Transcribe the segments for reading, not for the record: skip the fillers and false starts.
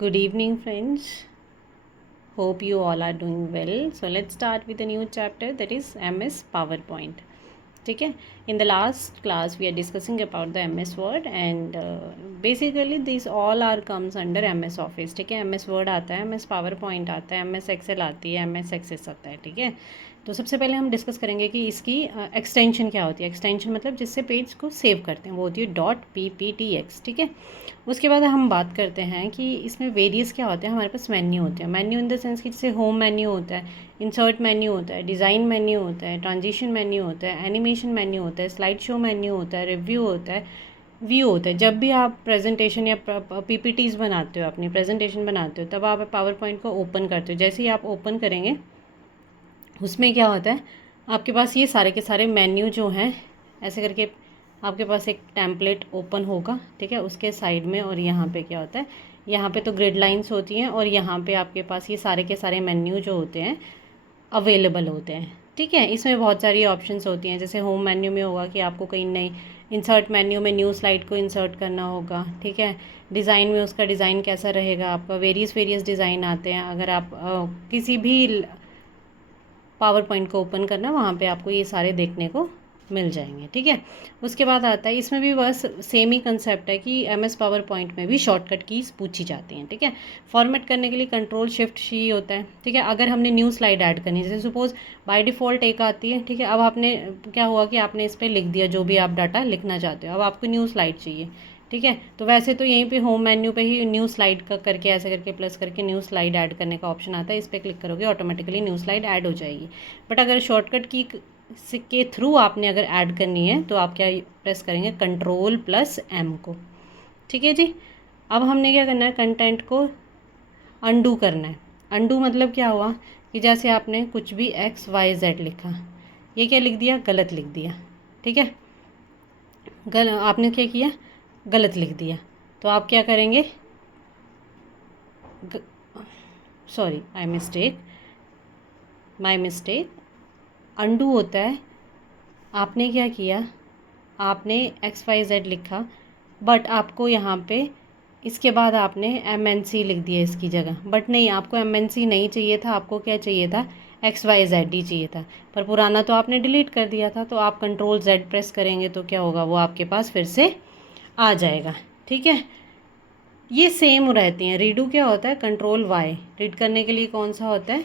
Good evening, friends. Hope you all are doing well. So let's start with a new chapter, that is MS PowerPoint. ठीक है. In the last class we are discussing about the MS Word and basically these all are comes under MS Office. ठीक है. MS Word आता है, MS PowerPoint आता है, MS Excel आती है, MS Access आता है. ठीक है. तो सबसे पहले हम डिस्कस करेंगे कि इसकी एक्सटेंशन क्या होती है. एक्सटेंशन मतलब जिससे पेज को सेव करते हैं वो होती है .pptx. ठीक है. उसके बाद हम बात करते हैं कि इसमें वेरियस क्या होते हैं. हमारे पास मेन्यू होते हैं. मेन्यू इन द सेंस कि जैसे होम मेन्यू होता है, इंसर्ट मेन्यू होता है, डिज़ाइन मेन्यू होता है, ट्रांजिशन मेन्यू होता है, एनिमेशन मेन्यू होता है, स्लाइड शो मेन्यू होता है, रिव्यू होता है, व्यू होता है. जब भी आप प्रेजेंटेशन या पीपीटीज़ बनाते हो, अपनी प्रेजेंटेशन बनाते हो, तब आप पावर पॉइंट को ओपन करते हो. जैसे ही आप ओपन करेंगे उसमें क्या होता है, आपके पास ये सारे के सारे मेन्यू जो हैं ऐसे करके आपके पास एक टेम्पलेट ओपन होगा. ठीक है. उसके साइड में और यहाँ पे क्या होता है, यहाँ पे तो ग्रिड लाइंस होती हैं और यहाँ पे आपके पास ये सारे के सारे मेन्यू जो होते हैं अवेलेबल होते हैं. ठीक है. इसमें बहुत सारी ऑप्शंस होती हैं. जैसे होम मेन्यू में होगा कि आपको कहीं नई इंसर्ट मेन्यू में न्यू स्लाइड को इंसर्ट करना होगा. ठीक है. डिज़ाइन में उसका डिज़ाइन कैसा रहेगा आपका, वेरियस डिज़ाइन आते हैं. अगर आप किसी भी पावर पॉइंट को ओपन करना, वहाँ पे आपको ये सारे देखने को मिल जाएंगे. ठीक है. उसके बाद आता है, इसमें भी बस सेम ही कंसेप्ट है कि MS पावर पॉइंट में भी शॉर्टकट कीज़ पूछी जाती हैं. ठीक है. फॉर्मेट करने के लिए कंट्रोल-शिफ्ट-C होता है. ठीक है. अगर हमने न्यू स्लाइड ऐड करनी है, जैसे सपोज बाय डिफ़ॉल्ट एक आती है. ठीक है. अब आपने क्या हुआ कि आपने इस पर लिख दिया जो भी आप डाटा लिखना चाहते हो. अब आपको न्यू स्लाइड चाहिए. ठीक है. तो वैसे तो यहीं पे होम मेन्यू पे ही न्यू स्लाइड का करके ऐसे करके प्लस करके न्यू स्लाइड ऐड करने का ऑप्शन आता है. इस पर क्लिक करोगे ऑटोमेटिकली न्यू स्लाइड ऐड हो जाएगी. बट अगर शॉर्टकट की के थ्रू आपने अगर ऐड करनी है तो आप क्या प्रेस करेंगे, Ctrl+M को. ठीक है जी. अब हमने क्या करना है, कंटेंट को अंडू करना है. अंडू मतलब क्या हुआ कि जैसे आपने कुछ भी XYZ लिखा, ये क्या लिख दिया, गलत लिख दिया. ठीक है. आपने क्या किया, गलत लिख दिया. तो आप क्या करेंगे, सॉरी माई मिस्टेक. अंडू होता है, आपने क्या किया, आपने XYZ लिखा बट आपको यहाँ पे इसके बाद आपने MNC लिख दिया इसकी जगह. बट नहीं, आपको MNC नहीं चाहिए था, आपको क्या चाहिए था, XYZ ही चाहिए था. पर पुराना तो आपने डिलीट कर दिया था. तो आप Ctrl+Z प्रेस करेंगे तो क्या होगा, वो आपके पास फिर से आ जाएगा. ठीक है. ये सेम रहती हैं. रीडू क्या होता है, Ctrl+Y. रीड करने के लिए कौन सा होता है,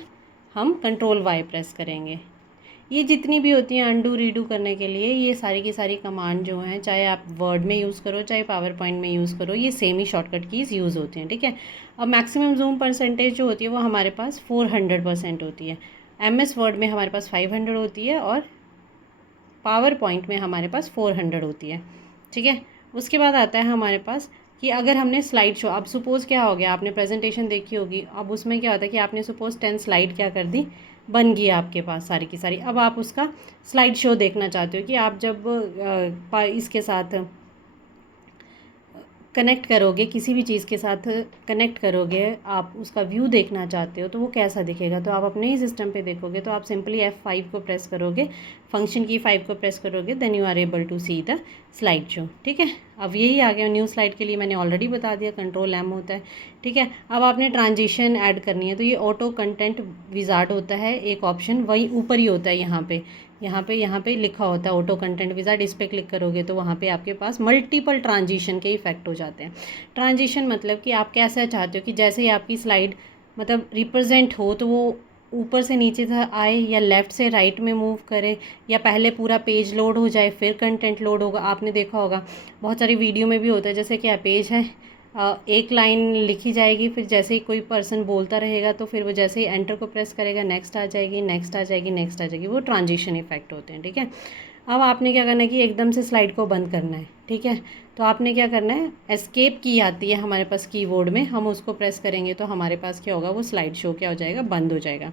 हम Ctrl+Y प्रेस करेंगे. ये जितनी भी होती हैं अंडू रीडू करने के लिए, ये सारी की सारी कमांड जो हैं, चाहे आप वर्ड में यूज़ करो चाहे पावर पॉइंट में यूज़ करो, ये सेम ही शॉर्टकट कीज़ यूज़ होती हैं. ठीक है. अब मैक्सिमम जूम परसेंटेज जो होती है वो हमारे पास 400% होती है. MS वर्ड में हमारे पास 500 होती है और पावर पॉइंट में हमारे पास 400 होती है. ठीक है. उसके बाद आता है हमारे पास कि अगर हमने स्लाइड शो, अब सपोज़ क्या हो गया, आपने प्रेजेंटेशन देखी होगी, अब उसमें क्या होता है कि आपने सपोज़ 10 स्लाइड क्या कर दी, बन गई आपके पास सारी की सारी. अब आप उसका स्लाइड शो देखना चाहते हो कि आप जब इसके साथ कनेक्ट करोगे, किसी भी चीज़ के साथ कनेक्ट करोगे, आप उसका व्यू देखना चाहते हो तो वो कैसा दिखेगा. तो आप अपने ही सिस्टम पे देखोगे तो आप सिंपली F5 को प्रेस करोगे, फंक्शन की 5 को प्रेस करोगे, then you are able to see the slide show. ठीक है. अब यही आ गया. न्यू स्लाइड के लिए मैंने ऑलरेडी बता दिया, Ctrl+M होता है. ठीक है. अब आपने ट्रांजिशन ऐड करनी है तो ये ऑटो कंटेंट विजार्ड होता है एक ऑप्शन, वही ऊपर ही होता है. यहाँ पे लिखा होता है ऑटो कंटेंट विजार्ड. इस पर क्लिक करोगे तो वहाँ पे आपके पास मल्टीपल ट्रांजिशन के इफेक्ट हो जाते हैं. ट्रांजिशन मतलब कि आप कैसा चाहते हो कि जैसे ही आपकी स्लाइड मतलब रिप्रेजेंट हो तो वो ऊपर से नीचे तक आए या लेफ़्ट से राइट में मूव करे या पहले पूरा पेज लोड हो जाए फिर कंटेंट लोड होगा. आपने देखा होगा बहुत सारी वीडियो में भी होता है, जैसे क्या पेज है, एक लाइन लिखी जाएगी, फिर जैसे ही कोई पर्सन बोलता रहेगा तो फिर वो जैसे ही एंटर को प्रेस करेगा नेक्स्ट आ जाएगी, नेक्स्ट आ जाएगी, नेक्स्ट आ जाएगी. वो ट्रांजिशन इफेक्ट होते हैं. ठीक है. अब आपने क्या करना है कि एकदम से स्लाइड को बंद करना है. ठीक है. तो आपने क्या करना है, एस्केप की आती है हमारे पास कीबोर्ड में, हम उसको प्रेस करेंगे तो हमारे पास क्या होगा, वो स्लाइड शो क्या हो जाएगा, बंद हो जाएगा.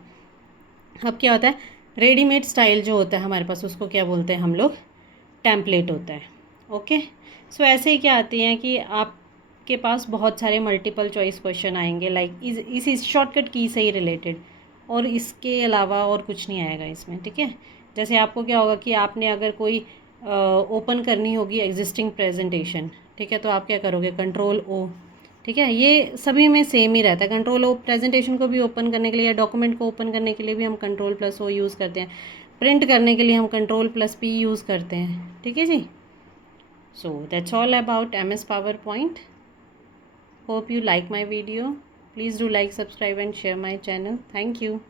अब क्या होता है, रेडीमेड स्टाइल जो होता है हमारे पास उसको क्या बोलते हैं हम लोग, टेम्पलेट होता है. ओके. सो ऐसे ही क्या आती हैं कि आपके पास बहुत सारे मल्टीपल चॉइस क्वेश्चन आएंगे लाइक इस शॉर्टकट की से ही रिलेटेड, और इसके अलावा और कुछ नहीं आएगा इसमें. ठीक है. जैसे आपको क्या होगा कि आपने अगर कोई ओपन करनी होगी एग्जिस्टिंग प्रेजेंटेशन, ठीक है, तो आप क्या करोगे, Ctrl+O. ठीक है, ये सभी में सेम ही रहता है। कंट्रोल ओ प्रेजेंटेशन को भी ओपन करने के लिए या डॉक्यूमेंट को ओपन करने के लिए भी हम कंट्रोल प्लस ओ यूज़ करते हैं, प्रिंट करने के लिए हम कंट्रोल प्लस पी यूज़ करते हैं। ठीक है जी। So that's all about MS PowerPoint. Hope you like my video. Please do like, subscribe and share my channel. Thank you.